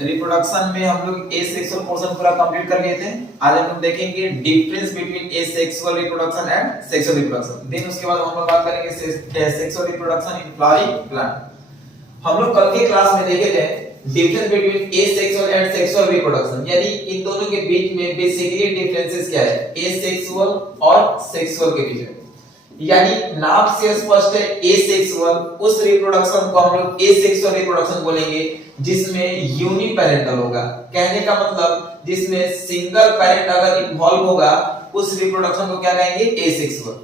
Reproduction में हम लोग एसेक्सुअल पोर्शन पूरा कंप्लीट कर लिए थे। आज हम लोग देखेंगे difference between asexual reproduction and sexual reproduction. Then उसके बाद हम लोग बात करेंगे sexual reproduction in flowering plant. हम लोग कल के क्लास में देखे थे difference between asexual and sexual reproduction, यानी इन दोनों के बीच में बेसिकली डिफरेंसेस क्या है, एसेक्सुअल और सेक्सुअल के बीच में। यानी नाम से स्पष्ट है एसेक्सुअल, उस रिप्रोडक्शन को हम लोग एसेक्सुअल रिप्रोडक्शन बोलेंगे जिसमें यूनिपेरेंटल होगा। कहने का मतलब जिसमें सिंगल पेरेंट अगर इन्वॉल्व होगा उस रिप्रोडक्शन को क्या कहेंगे, एसेक्सुअल।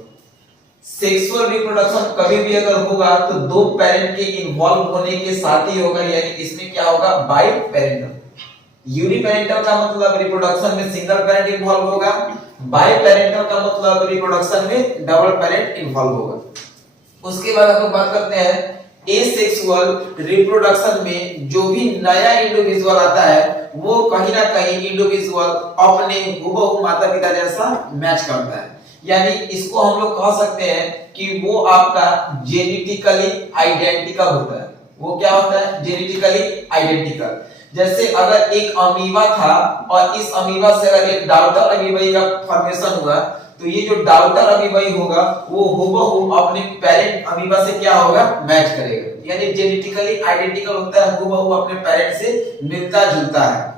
सेक्सुअल रिप्रोडक्शन कभी भी अगर होगा तो दो पेरेंट के इन्वॉल्व होने के साथ ही होगा, यानी इसमें क्या होगा, बाई पेरेंटल। यूनिपेरेंटल का मतलब रिप्रोडक्शन में सिंगल पेरेंट इन्वॉल्व होगा, बाई पेरेंटल का मतलब रिप्रोडक्शन में डबल पेरेंट इन्वॉल्व होगा। उसके बाद हम लोग बात करते हैं एसेक्सुअल रिप्रोडक्शन में जो भी नया इंडिविजुअल आता है वो कहीं ना कहीं इंडिविजुअल अपने हूबहू माता पिता जैसा मैच करता है, यानी इसको हम लोग कह सकते हैं कि वो आपका जेनेटिकली आइडेंटिकल होता है। वो क्या होता है, जेनेटिकली आइडेंटिकल। जैसे अगर एक अमीबा था और इस अमीबा से अगर एक डॉटर अमीबाई का फॉर्मेशन हुआ तो ये जो डॉटर अमीबाई होगा वो हूबहू अपने पेरेंट अमीबा से क्या होगा, मैच करेगा। यानी जेनेटिकली आइडेंटिकल होता है, हूबहू अपने पेरेंट से मिलता जुलता है।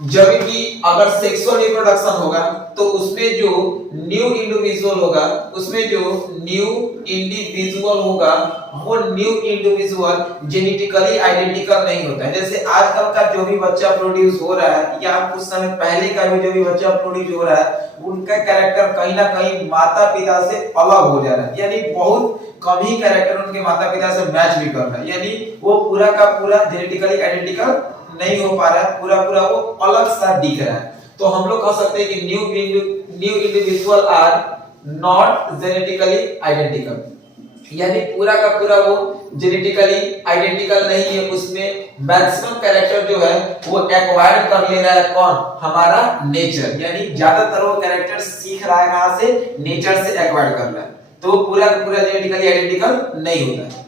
जब भी अगर सेक्सुअल रिप्रोडक्शन होगा तो उसमें जो न्यू इंडिविजुअल होगा, उसमें जो न्यू इंडिविजुअल होगा वो न्यू इंडिविजुअल जेनेटिकली आइडेंटिकल नहीं होता है। जैसे आजकल का जो भी बच्चा प्रोड्यूस हो रहा है या कुछ समय पहले का भी जो भी बच्चा प्रोड्यूस हो रहा है उनका कैरेक्टर कहीं ना कहीं माता पिता से अलग हो जा रहा है, यानी बहुत कम ही कैरेक्टर उनके माता पिता से मैच भी कर रहा है, यानी वो पूरा का पूरा जेनेटिकली आइडेंटिकल नहीं हो पा रहा है, पूरा वो अलग सा दिख रहा है। तो हम लोग कह सकते हैं कि new individual are not genetically identical, यानी पूरा का पूरा वो जेनेटिकली आइडेंटिकल नहीं है। उसमें मैक्सिमम कैरेक्टर जो है वो एक्वायर्ड कर ले रहा है कौन, हमारा नेचर, यानी ज्यादातर वो कैरेक्टर सीख रहा है कहां से, नेचर से एक्वायर्ड कर रहा है। तो पूरा का पूरा जेनेटिकली आइडेंटिकल नहीं होता है।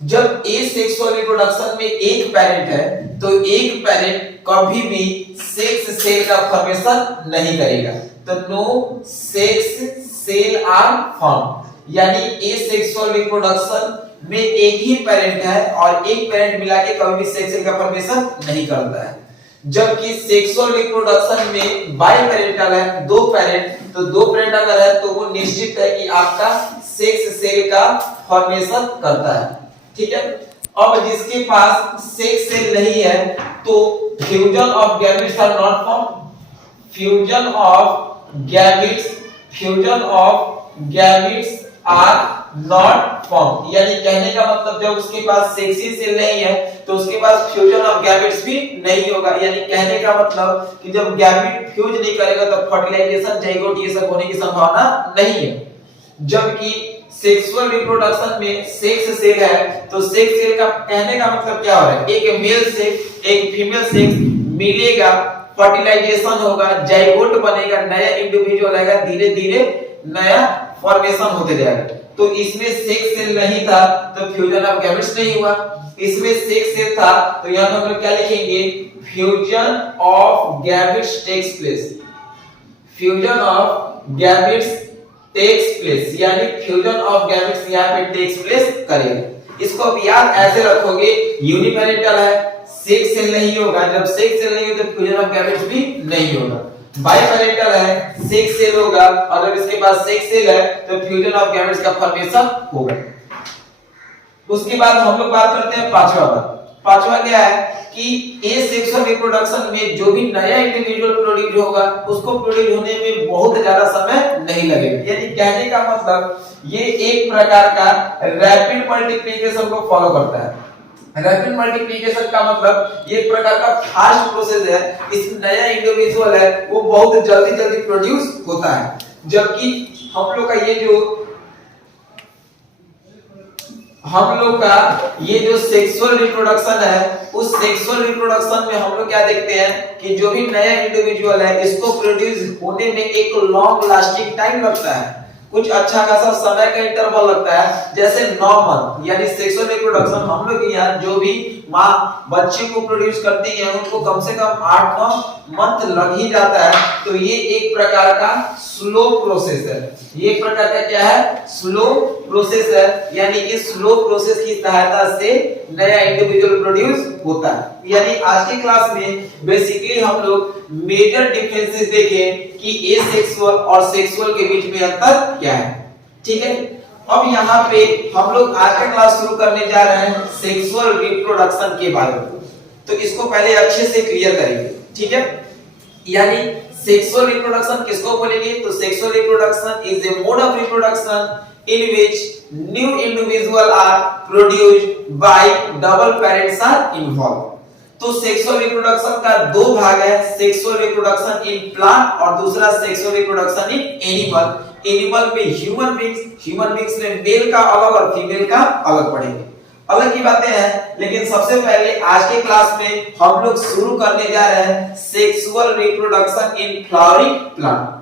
जब एसेक्सुअल रिप्रोडक्शन में एक पेरेंट है तो एक पेरेंट कभी भी सेक्स सेल का फॉर्मेशन नहीं करेगा, तो no sex cell are form. यानी एसेक्सुअल रिप्रोडक्शन में एक ही पेरेंट है और एक पेरेंट मिला के कभी भी सेक्स सेल का फॉर्मेशन नहीं करता है। जबकि सेक्सुअल रिप्रोडक्शन में बाई पेरेंटल है, दो पेरेंट, तो दो पेरेंट अगर है तो वो निश्चित है कि आपका सेक्स सेल का फॉर्मेशन करता है। ठीक है, अब जिसके पास सेक्स सेल नहीं है तो fusion of gametes are not form, fusion of gametes are not form. यानी कहने का मतलब जब उसके पास सेक्सी सेल नहीं है तो उसके पास फ्यूजन ऑफ गैमेट्स भी नहीं होगा। यानी कहने का मतलब कि जब गैमेट फ्यूज नहीं करेगा तो फर्टिलाइजेशन, जाइगोट ये सब होने की संभावना नहीं है। जबकि सेक्सुअल रिप्रोडक्शन में सेक्स सेल है तो सेक्स सेल का कहने का मतलब क्या हो रहा है, एक मेल सेक्स एक फीमेल सेक्स मिलेगा, फर्टिलाइजेशन होगा, जाइगोट बनेगा, नया इंडिविजुअल आएगा, धीरे धीरे नया फॉर्मेशन होते जाएगा। तो इसमें सेक्स सेल नहीं था तो फ्यूजन ऑफ गैमेट्स नहीं हुआ, इसमें सेक्स सेल था तो यहां पर हम लोग क्या लिखेंगे, fusion of gametes takes place, fusion of gametes takes place, यानी फ्यूजन ऑफ गैमेट्स यहां पे टेक्स प्लेस करेगा। इसको अब याद ऐसे रखोगे, यूनिपेरेंटल है, सेक्स सेल नहीं होगा, जब सेक्स सेल नहीं हो तो फ्यूजन ऑफ गैमेट्स भी नहीं होगा। बाइपेरेंटल है, सेक्स सेल होगा, और जब इसके पास सेक्स सेल है तो फ्यूजन ऑफ गैमेट्स का फॉर्मेशन होगा। उसके बाद हम लोग बात करते हैं पांचवा बात। पांचवा क्या है कि एसेक्सुअल रिप्रोडक्शन में जो भी नया इंडिविजुअल प्रोड्यूस होगा उसको प्रोड्यूस होने में बहुत ज्यादा समय नहीं लगेगा। यानी कहने का मतलब ये एक प्रकार का रैपिड मल्टीप्लिकेशन को फॉलो करता है। रैपिड मल्टीप्लिकेशन का मतलब ये एक प्रकार का फास्ट प्रोसेस है, इसमें नया इंडिविजुअल है वो बहुत जल्दी प्रोड्यूस होता है। जबकि हम लोग का ये जो सेक्सुअल रिप्रोडक्शन है उस सेक्सुअल रिप्रोडक्शन में हम लोग क्या देखते हैं कि जो भी नया इंडिविजुअल है इसको प्रोड्यूस होने में एक लॉन्ग लास्टिंग टाइम लगता है। कुछ अच्छा खासा समय का इंटरवल लगता है, जैसे 9 मंथ, यानी सेक्सुअल रिप्रोडक्शन हम लोग यहाँ जो भी माँ बच्चे को प्रोड्यूस करती है उनको कम से कम 8-9 मंथ लग ही जाता है। तो ये एक प्रकार का स्लो प्रोसेस है, ये एक प्रकार का क्या है, स्लो प्रोसेस है, यानी इस स्लो प्रोसेस की सहायता से नया इंडिविजुअल प्रोड्यूस होता है। यानी आज की क्लास में बेसिकली हम लोग मेजर डिफरेंसेस देखे कि एसेक्सुअल और सेक्सुअल के बीच में अंतर क्या है, ठीक है। अब यहाँ पे हम लोग आज का क्लास शुरू करने जा रहे हैं सेक्सुअल रिप्रोडक्शन के बारे में, तो इसको पहले अच्छे से क्लियर करेंगे, ठीक है। यानी सेक्सुअल रिप्रोडक्शन किसको बोलेंगे, तो sexual reproduction is a mode of reproduction in which new individual are produced by double parents are involve. तो सेक्सुअल रिप्रोडक्शन का दो भाग है, सेक्सुअल रिप्रोडक्शन इन प्लांट और दूसरा sexual reproduction in animal. Animal में ह्यूमन बींग्स में mail का अलग और फीमेल का अलग पढ़ेंगे, अलग की बातें हैं। लेकिन सबसे पहले आज के क्लास में हम लोग शुरू करने जा रहे हैं sexual reproduction in flowering plant.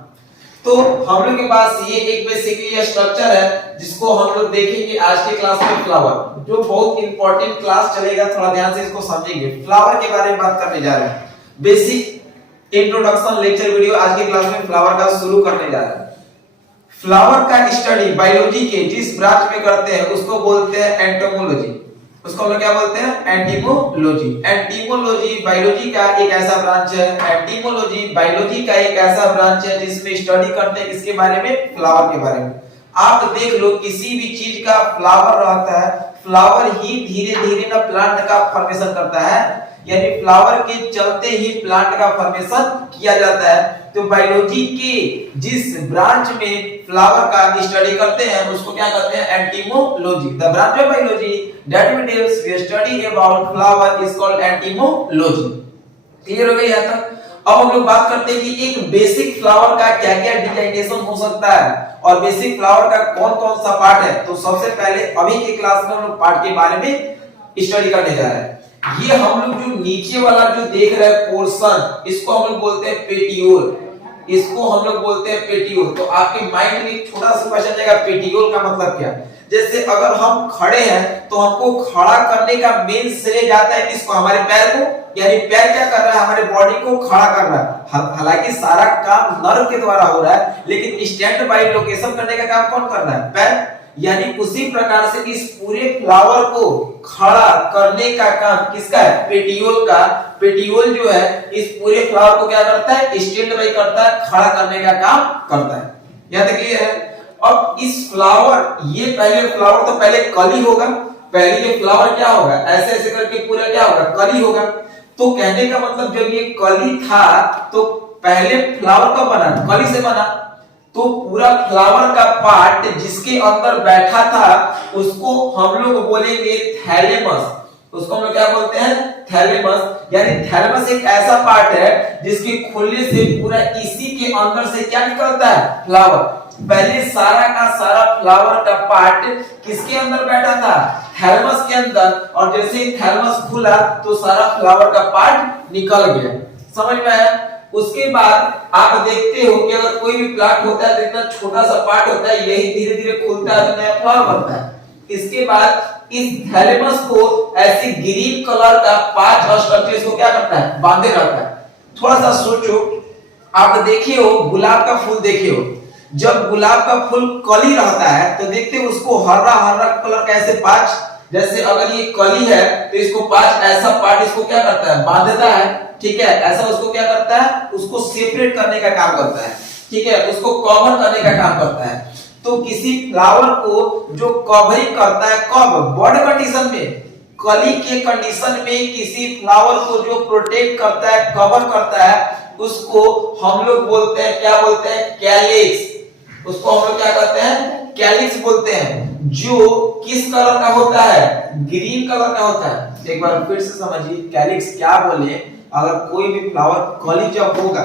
तो हम लोग के पास ये एक बेसिकली स्ट्रक्चर है जिसको हम लोग देखेंगे आज के क्लास में, फ्लावर, जो बहुत इंपॉर्टेंट क्लास चलेगा, थोड़ा ध्यान से इसको समझेंगे। फ्लावर के बारे में बात करने जा रहे हैं, बेसिक इंट्रोडक्शन लेक्चर वीडियो आज के क्लास में फ्लावर का शुरू करने जा रहे हैं। फ्लावर का स्टडी बायोलॉजी के जिस ब्रांच में करते हैं उसको बोलते हैं एंटोमोलॉजी, उसको हम लोग क्या बोलते हैं, एंटीमोलॉजी। एंटीमोलॉजी बायोलॉजी का एक ऐसा ब्रांच है, एंटीमोलॉजी बायोलॉजी का एक ऐसा ब्रांच है जिसमें स्टडी करते हैं किसके बारे में, फ्लावर के बारे में। आप देख लो किसी भी चीज का फ्लावर रहता है, फ्लावर ही धीरे धीरे ना प्लांट का फॉर्मेशन करता है, यानी फ्लावर के चलते ही प्लांट का फॉर्मेशन किया जाता है। तो बायोलॉजी के जिस ब्रांच में फ्लावर का स्टडी करते हैं उसको क्या कहते हैं, entomology. The branch of biology that details we study about flower is called entomology. Clear हो गया यहाँ तक? अब हम लोग बात करते हैं कि एक बेसिक फ्लावर का क्या क्या डिजाइनेशन हो सकता है और बेसिक फ्लावर का कौन कौन सा पार्ट है। तो सबसे पहले अभी के क्लास में हम लोग पार्ट के बारे में स्टडी करने जा रहे हैं। ये हम लोग जो नीचे वाला जो देख रहे हैं पोर्शन, इसको हम लोग बोलते हैं पेटियोल, इसको हम लोग बोलते हैं पेटियोल। तो आपके माइंड में एक छोटा सा क्वेश्चन आएगा, पेटियोल का मतलब क्या। जैसे अगर हम खड़े हैं तो हमको खड़ा करने का मेन श्रेय जाता है किसको, हमारे पैर को, यानी पैर क्या कर रहा है, हमारे बॉडी को खड़ा कर रहा है। हालांकि सारा काम नर्व के द्वारा हो रहा है, लेकिन स्टैंड बाय लोकेशन करने का काम कौन कर रहा है, पैर। यानी उसी प्रकार से इस पूरे फ्लावर को खड़ा करने का काम किसका है, पेटियोल का। पेटियोल जो है इस पूरे फ्लावर को क्या करता है, स्टैंड बाय करता है, खड़ा करने का काम करता है। यहाँ तक क्लियर है? अब इस फ्लावर, ये पहले फ्लावर तो पहले कली होगा, पहले ये फ्लावर क्या होगा, ऐसे ऐसे करके पूरा क्या होगा, कली होगा। तो कहने का मतलब जब ये कली था तो पहले फ्लावर कब बना, कली से बना। तो पूरा फ्लावर का पार्ट जिसके अंदर बैठा था उसको हम लोग बोलेंगे थैलेमस। उसको हम लोग क्या बोलते हैं, थैलेमस। यानी थैलेमस एक ऐसा पार्ट है जिसके खुलने से पूरा इसी के अंदर से क्या निकलता है, फ्लावर। पहले सारा का सारा फ्लावर का पार्ट किसके अंदर बैठा था, थैलेमस के अंदर, और जैसे ही थैलेमस खुला तो सारा फ्लावर का पार्ट निकल गया। समझ में आया? उसके बाद आप देखते हो कि अगर कोई भी प्लांट होता है तो इतना छोटा सा पार्ट होता है, यही धीरे धीरे खुलता है तो नया फ्लावर बनता है। इसके बाद इस थैलेमस को ऐसे ग्रीन कलर का 5 स्ट्रक्चर्स को क्या करता है, बांधे रहता है। थोड़ा सा सोचो, आप देखे हो गुलाब का फूल, देखे हो जब गुलाब का फूल कली रहता है तो देखते हो उसको हरा हरा कलर का ऐसे 5, जैसे अगर ये कली है तो इसको 5 ऐसा पार्ट इसको क्या करता है, बांधता है, ठीक है। ऐसा उसको क्या करता है, उसको सेपरेट करने का काम करता है, ठीक है, उसको कवर करने का काम करता है। तो किसी फ्लावर को जो कवरिंग करता है, कब, बर्ड कंडीशन में, कली के कंडीशन में किसी फ्लावर को जो प्रोटेक्ट करता है, कवर करता है, उसको हम लोग बोलते हैं, क्या बोलते हैं, कैलिक्स। उसको हम लोग क्या कहते हैं, कैलिक्स बोलते हैं, जो किस कलर का होता है, ग्रीन कलर का होता है। एक बार फिर से समझिए कैलिक्स क्या बोले। अगर कोई भी फ्लावर कली जब होगा,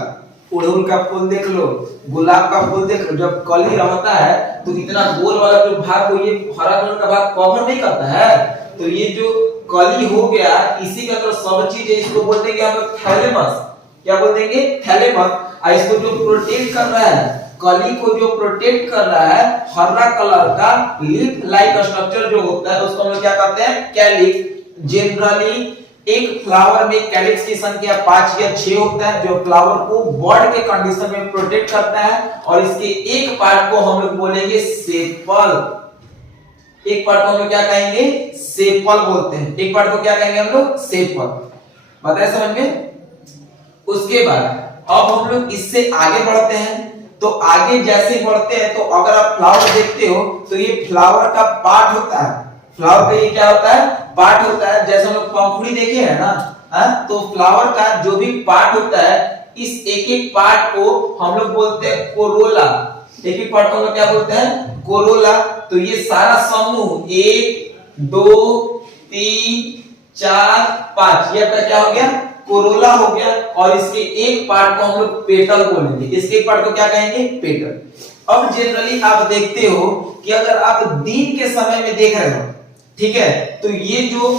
उड़हुल का फूल देख लो, गुलाब का फूल देख लो, जब कली रहता है तो इतना गोल वाला जो भाग को ये हरा कलर का भाग कवर नहीं करता है। तो ये जो कली हो गया इसी का तो सब चीज है, इसको बोल देंगे हम लोग थैलेमस। क्या बोल देंगे, थैलेमस। इसको जो प्रोटेक्ट कर रहा है कली को जो प्रोटेक्ट कर रहा है, हरा कलर का लीफ लाइक स्ट्रक्चर जो होता है उसको हम लोग क्या कहते हैं, कैलिक्स। जनरली एक फ्लावर में कैलिक्स की संख्या 5 या 6 होता है, जो फ्लावर को बर्ड के कंडीशन में प्रोटेक्ट करता है। और इसके एक पार्ट को हम लोग बोलेंगे सेपल। एक पार्ट को हम लोग क्या कहेंगे, सेपल बोलते हैं। एक पार्ट को क्या कहेंगे हम लोग, सेपल। बताए समझ में। उसके बाद अब हम लोग इससे आगे बढ़ते हैं। तो आगे जैसे बढ़ते हैं तो अगर आप फ्लावर देखते हो तो ये फ्लावर का पार्ट होता है। फ्लावर का ये क्या होता है, पार्ट होता है। जैसे हम लोग पंखुड़ी देखे हैं ना, तो फ्लावर का जो भी पार्ट होता है, इस एक एक पार्ट को हम लोग बोलते हैं कोरोला। एक एक पार्ट को हम लोग क्या बोलते हैं, कोरोला। तो ये सारा समूह 1 2 3 4 5 ये आपका क्या हो गया, कोरोला हो गया। और इसके एक पार्ट को हम लोग पेटल बोलेंगे। इसके एक पार्ट को क्या कहेंगे, पेटल। अब जनरली आप देखते हो कि अगर आप दिन के समय में देख रहे हो, ठीक है, तो ये जो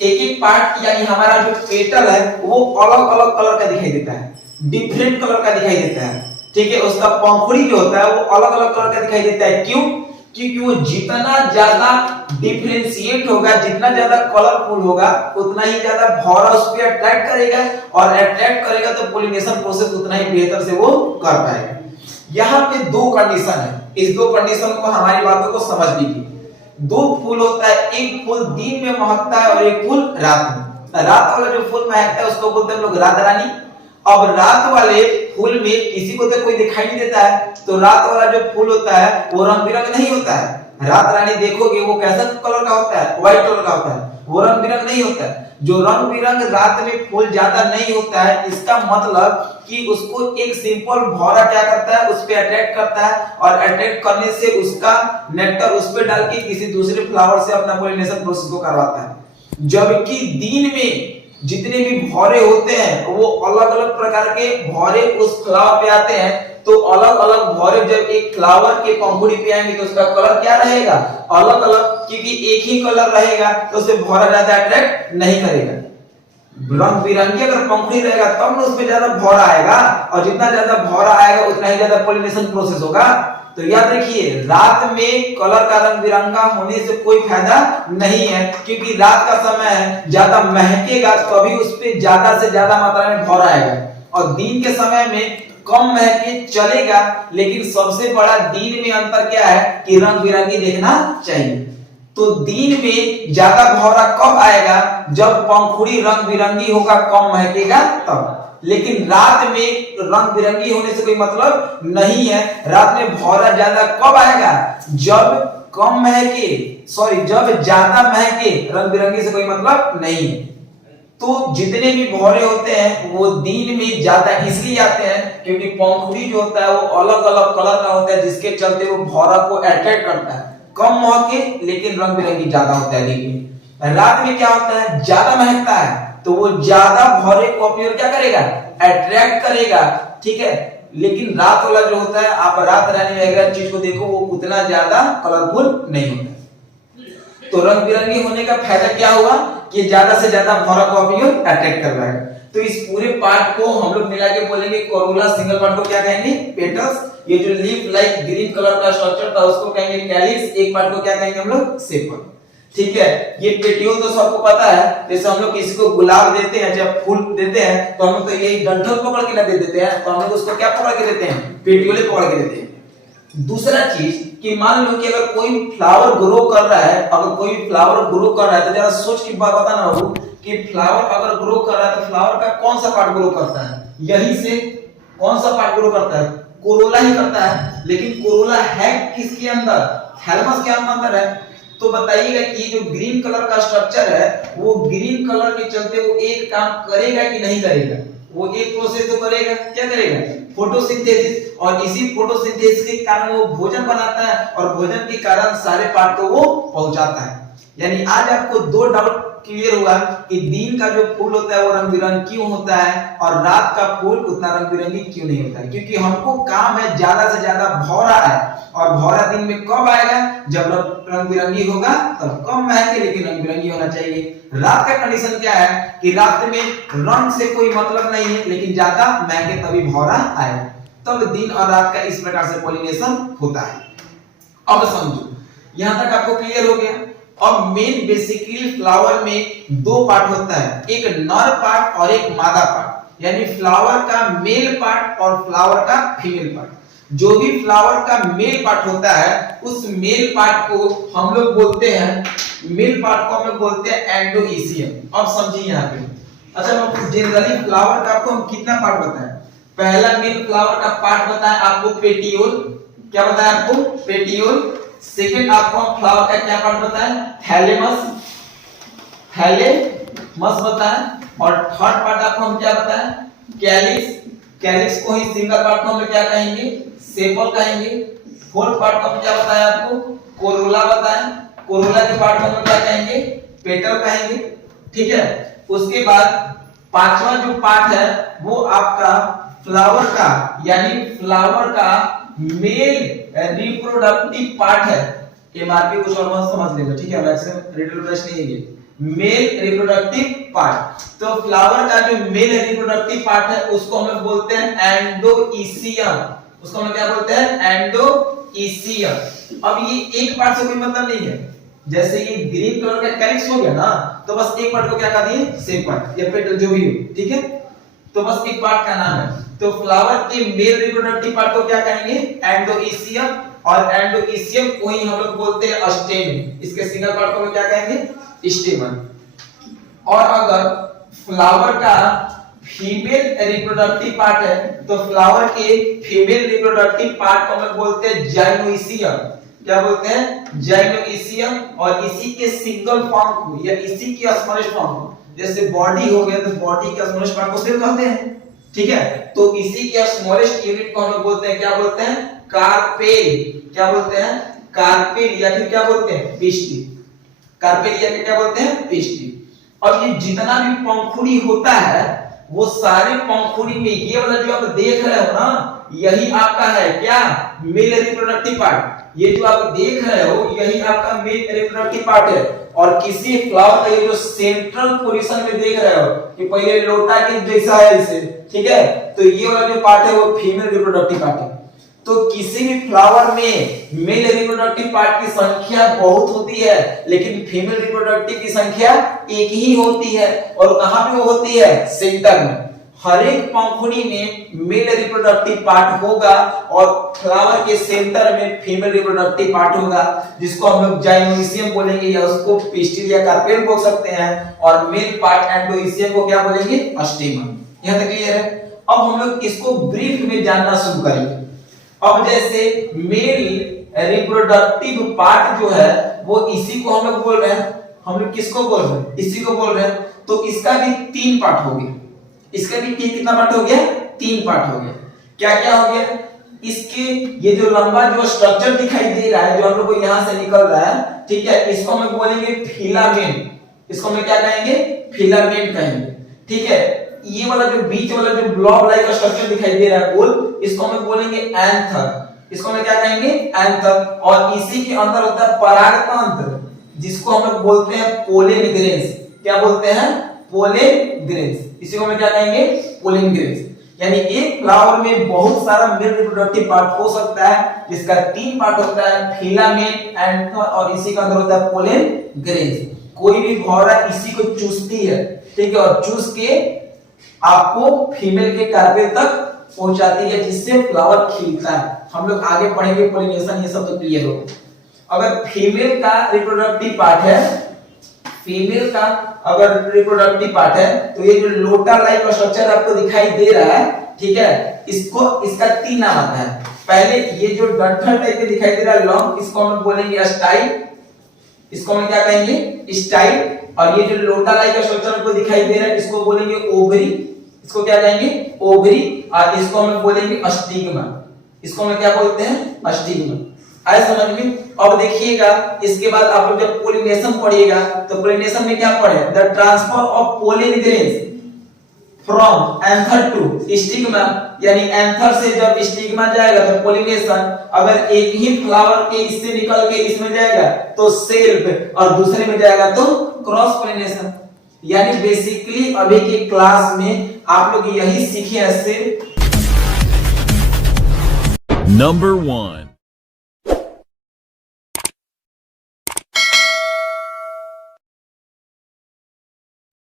एक एक पार्ट यानी हमारा जो पेटल है वो अलग अलग कलर का दिखाई देता है, डिफरेंट कलर का दिखाई देता है। ठीक है, उसका पंखुड़ी जो होता है वो अलग अलग कलर का दिखाई देता है। क्यों? क्योंकि वो जितना ज्यादा डिफरेंशिएट होगा, जितना ज्यादा कलरफुल होगा, उतना ही ज्यादा भौरा उस पे अट्रैक्ट करेगा। और अट्रैक्ट करेगा तो पोलिनेशन प्रोसेस उतना ही बेहतर से वो कर पाएगा। यहाँ पे दो कंडीशन है। इस दो कंडीशन को, हमारी बातों को समझ लीजिए। दो फूल होता है, एक फूल दिन में महकता है और एक फूल रात में। रात वाला जो फूल महकता है उसको बोलते हैं हम लोग रात रानी। अब रात वाले फूल में किसी को तो कोई दिखाई नहीं देता है, तो रात वाला जो फूल होता है वो रंग बिरंग नहीं होता है। रात रानी देखोगे वो कैसा कलर का होता है, व्हाइट कलर का होता है, वो रंग बिरंग नहीं होता है। जो रंग बिरंग रात में फूल ज्यादा नहीं होता है, इसका मतलब कि उसको एक सिंपल भौरा क्या करता है, उस पे अट्रैक्ट करता है। और अट्रैक्ट करने से उसका नेक्टर उस पे डाल के किसी दूसरे फ्लावर से अपना पोलिनेशन प्रोसेस को करवाता है। जबकि दिन में जितने भी भौरे होते हैं वो अलग अलग प्रकार के भौरे उस फ्लावर पे आते हैं। तो अलग अलग भौरे जब एक फ्लावर के पंखुड़ी पे आएंगे तो उसका कलर क्या रहेगा, अलग अलग। क्योंकि एक ही कलर रहेगा तो उसे भौरा ज्यादा अट्रैक्ट नहीं करेगा। रंग बिरंगी अगर पंखुड़ी रहेगा तब ना उसमें ज्यादा भौरा आएगा, और जितना ज्यादा भौरा आएगा उतना ही ज्यादा पोलिनेशन प्रोसेस होगा। तो याद रखिए, रात में कलर का रंग बिरंगा होने से कोई फायदा नहीं है, क्योंकि रात का समय है, ज्यादा महकेगा तभी उस पे ज्यादा से ज्यादा मात्रा में भौरा आएगा। और दिन के समय में कम महके चलेगा, लेकिन सबसे बड़ा दिन में अंतर क्या है कि रंग बिरंगी देखना चाहिए। तो दिन में ज्यादा भौरा कब आएगा, जब पंखुड़ी रंग बिरंगी होगा, कम महकेगा तब। लेकिन रात में रंग बिरंगी होने से कोई मतलब नहीं है। रात में भौरा ज्यादा कब आएगा, जब कम महके, जब ज्यादा महके। रंग बिरंगी से कोई मतलब नहीं है। तो जितने भी भौरे होते हैं वो दिन में ज्यादा इसलिए आते हैं क्योंकि पंखुड़ी जो होता है वो अलग अलग कलर का होता है, जिसके चलते वो भौरा को अट्रैक्ट करता है। कम महके लेकिन रंग बिरंगी ज्यादा होता है। लेकिन रात में क्या होता है, ज्यादा महकता है तो वो ज्यादा भौरे को अपनी ओर क्या करेगा, अट्रैक्ट करेगा। ठीक है, लेकिन रात वाला जो होता है, आप रात रानी में अगर चीज को देखो वो उतना ज्यादा कलरफुल नहीं होता। तो रंग बिरंगी होने का फायदा क्या हुआ कि ज्यादा से ज्यादा भौरा को अपनी ओर अट्रैक्ट कर रहा है। तो इस पूरे पार्ट को हम लोग मिला के बोलेंगे कोरोला। सिंगल पार्ट को क्या कहेंगे, पेटल्स। ये जो लीफ लाइक ग्रीन कलर का स्ट्रक्चर था उसको कहेंगे कैलिक्स। एक पार्ट को क्या कहेंगे हम लोग, सेपल। ठीक है, ये पेटियोल तो सबको पता है। जैसे हम लोग किसी को गुलाब देते हैं, जब फूल देते हैं तो हम लोग तो यही डंठल पकड़ के ना दे देते हैं, तो हम लोग उसको क्या पकड़ के देते हैं, पेटियोले पकड़ के देते हैं। दूसरा चीज कि मान लो कि अगर कोई फ्लावर ग्रो कर रहा है, अगर कोई फ्लावर ग्रो कर रहा है तो जरा सोच के बताना हो कि फ्लावर अगर ग्रो कर रहा है तो फ्लावर का कौन सा पार्ट ग्रो करता है, यही से कौन सा पार्ट ग्रो करता है, कोरोला ही करता है। लेकिन कोरोला है किसके अंदर, थैलेमस के अंदर है। तो बताइएगा कि ये जो ग्रीन कलर का स्ट्रक्चर है वो ग्रीन कलर के चलते वो एक काम करेगा कि नहीं करेगा, वो एक प्रोसेस तो करेगा। क्या करेगा, फोटोसिंथेसिस। और इसी फोटोसिंथेसिस के कारण वो भोजन बनाता है और भोजन के कारण सारे पार्ट को वो पहुंचाता है। यानी आज आपको दो डाउट क्लियर हुआ कि दिन का जो फूल होता है वो रंग बिरंग क्यों होता है और रात का फूल उतना रंग बिरंगी क्यों नहीं होता है। क्योंकि हमको काम है ज्यादा से ज्यादा भौरा है, और भौरा दिन में कब आएगा, जब रंग बिरंगी होगा तब। कम महके लेकिन रंग बिरंगी होना चाहिए। रात का कंडीशन क्या है कि रात में रंग से कोई मतलब नहीं है, लेकिन ज्यादा महके तभी भौरा आएगा। तब दिन और रात का इस प्रकार से पॉलिनेशन होता है। अब समझो, यहां तक आपको क्लियर हो गया। अब मेन बेसिकली फ्लावर में दो पार्ट होता है, एक नर पार्ट और एक मादा पार्ट, यानी फ्लावर का मेल पार्ट और फ्लावर का फीमेल पार्ट। जो भी फ्लावर का मेल पार्ट होता है उस मेल पार्ट को हम लोग बोलते हैं, मेल पार्ट को हम लोग बोलते हैं एंडोईसियम। अब समझिए यहाँ पे, अच्छा मैं जनरली फ्लावर का आपको हम कितना पार्ट बताएं। पहला मेल फ्लावर का पार्ट बताएं आपको पेटियोल, क्या बताएं आपको, पेटियोल। सेकंड आपको हम फ्लावर का क्या पार्ट बताएं, थैलेमस, थैलेमस बताएं। और थर्ड पार्ट आपको हम क्या बताएं, कैलिक्स, कैलिक्स को ही सिंगल पार्ट को हम क्या कहेंगे, सेपल कहेंगे। फोर्थ पार्ट को हम क्या बताएं आपको, कोरोला बताएं, कोरोला के पार्ट को हम क्या कहेंगे, पेटल कहेंगे, ठीक है। उसके बाद पांचवा जो पार्ट है वो आपका फ्लावर का, यानी फ्लावर का मेल रिप्रोडक्टिव पार्ट है। एमआरपी कुछ और मत समझ लेना, ठीक है, मैक्सिमम रिडल प्रश्न नहीं है। मेल रिप्रोडक्टिव पार्ट, तो फ्लावर का जो मेल रिप्रोडक्टिव पार्ट है उसको हम लोग बोलते हैं एंडोईसियम, उसको हम क्या बोलते हैं, एंडोईसियम। अब ये एक पार्ट से कोई मतलब नहीं है, जैसे ये ग्रीन कलर का कैलिक्स हो गया ना, तो बस एक पार्ट को क्या कर दिए, सेपल या पेटल जो भी हो, ठीक है, तो बस एक पार्ट का नाम है। तो फ्लावर के मेल रिप्रोडक्टिव पार्ट को क्या कहेंगे, एंडोईसियम, और एंडोईसियम को ही हम लोग बोलते हैं स्टेम। इसके सिंगल पार्ट को क्या कहेंगे, स्टेमन। और अगर फ्लावर का फीमेल रिप्रोडक्टिव पार्ट है तो फ्लावर के फीमेल रिप्रोडक्टिव पार्ट को हम लोग बोलते हैं जाइनोईसियम, क्या बोलते हैं, जाइनोईसियम। और इसी के सिंगल फॉर्म को या इसी के स्मॉलेस्ट फॉर्म को, जैसे बॉडी हो गया तो बॉडी के स्मॉलेस्ट पार्ट को सेल कहते हैं, ठीक है, तो इसी के स्मॉलेस्ट यूनिट को हम लोग बोलते हैं, क्या बोलते हैं, कार्पेल, क्या बोलते हैं, कार्पेल, या फिर क्या बोलते हैं, पिस्टिल, कार्पेल या फिर क्या बोलते हैं, पिस्टिल। और ये जितना भी पंखुड़ी होता है वो सारे पंखुड़ी में ये वाला जो आप देख रहे हो ना, यही आपका है क्या, मेल रिप्रोडक्टिव पार्ट। ये जो आप देख रहे हो यही आपका मेल रिप्रोडक्टिव पार्ट है। और किसी फ्लावर का ये जो सेंट्रल पोजीशन में देख रहे हो कि पहले लोटा के जैसा है इसे, ठीक है, तो ये वाला जो पार्ट है वो फीमेल रिप्रोडक्टिव पार्ट है। तो किसी भी फ्लावर में मेल रिप्रोडक्टिव पार्ट की संख्या बहुत होती है, लेकिन फीमेल रिप्रोडक्टिव की संख्या एक ही होती है। और कहां पे वो होती है, सेंटर में। हर एक पंखुड़ी में मेल रिप्रोडक्टिव पार्ट होगा और फ्लावर के सेंटर में फीमेल रिप्रोडक्टिव पार्ट होगा, जिसको हम लोग जाइनोईसियम बोलेंगे या उसको पिस्टिल या कार्पेल बोल सकते हैं। और मेल पार्ट एंडोईसियम को क्या बोलेंगे, स्टेमन। यहां तक क्लियर है। अब हम लोग इसको ब्रीफ में जानना शुरू करेंगे। अब जैसे मेल रिप्रोडक्टिव पार्ट जो है वो इसी को हम लोग बोल रहे हैं, हम लोग किसको बोल रहे हैं, इसी को बोल रहे हैं। तो इसका भी तीन पार्ट हो गया, इसका भी कितना पार्ट हो गया, तीन पार्ट हो गया। क्या क्या हो गया, इसके ये जो लंबा जो स्ट्रक्चर दिखाई दे रहा है जो हम लोग को यहां से निकल रहा है, ठीक है, इसको हम लोग बोलेंगे फिलामेंट। इसको हम क्या कहेंगे, फिलामेंट कहेंगे, ठीक है। ये वाला जो बीच वाला जो ब्लॉब लाइक स्ट्रक्चर दिखाई दे रहा है गोल, इसको हम बोलेंगे एंथर। इसको हम क्या कहेंगे, एंथर। और इसी के अंदर होता है परागतंत्र, जिसको हम लोग बोलते हैं पोलन ग्रेन्स। क्या बोलते हैं, पोलन ग्रेन्स। इसी को हम क्या कहेंगे, पोलन ग्रेन्स। यानी एक फ्लावर में बहुत सारा मेल रिप्रोडक्टिव पार्ट हो सकता है, जिसका तीन पार्ट होता है, फिलामेंट, एंथर और इसी का अंदर होता है पोलन ग्रेन्स। कोई भी भौरा इसी को चूसती है, ठीक है, और चूस के आपको फीमेल के कार्पेल तक पहुंचाती है, जिससे फ्लावर खिलता है। हम लोग आगे पढ़ेंगे पोलिनेशन, ये सब तो क्लियर हो। अगर फीमेल का रिप्रोडक्टिव पार्ट है, फीमेल का अगर रिप्रोडक्टिव पार्ट है, तो ये जो लोटा लाइक स्ट्रक्चर आपको दिखाई दे रहा है, ठीक है, इसको इसका तीन नाम आता है। पहले ये जो डंठल टाइप के दिखाई दे रहा है लॉन्ग, इसको हम बोलेंगे स्टाइल। इसको हम क्या कहेंगे, स्टाइल। और ये जो लोटा लाइक स्ट्रक्चर आपको दिखाई दे रहा है, इसको बोलेंगे ओवरी। इसको क्या कहेंगे, ओवरी। और इसको हम बोलेंगे स्टिग्मा। इसको हम क्या बोलते हैं, स्टिग्मा। आए समझ में। अब देखिएगा, इसके बाद आप लोग जब पोलिनेशन पढ़िएगा तो पोलिनेशन में क्या पढ़े, the transfer of pollen grains from anther to stigma. यानी एंथर से जब स्टिग्मा जाएगा तो पोलिनेशन, अगर एक ही फ्लावर के इससे निकल के इसमें जाएगा तो सेल्फ, और दूसरे में जाएगा तो क्रॉस पोलिनेशन। यानी बेसिकली अभी की क्लास में आप लोग यही सीखे हैं। Number 1.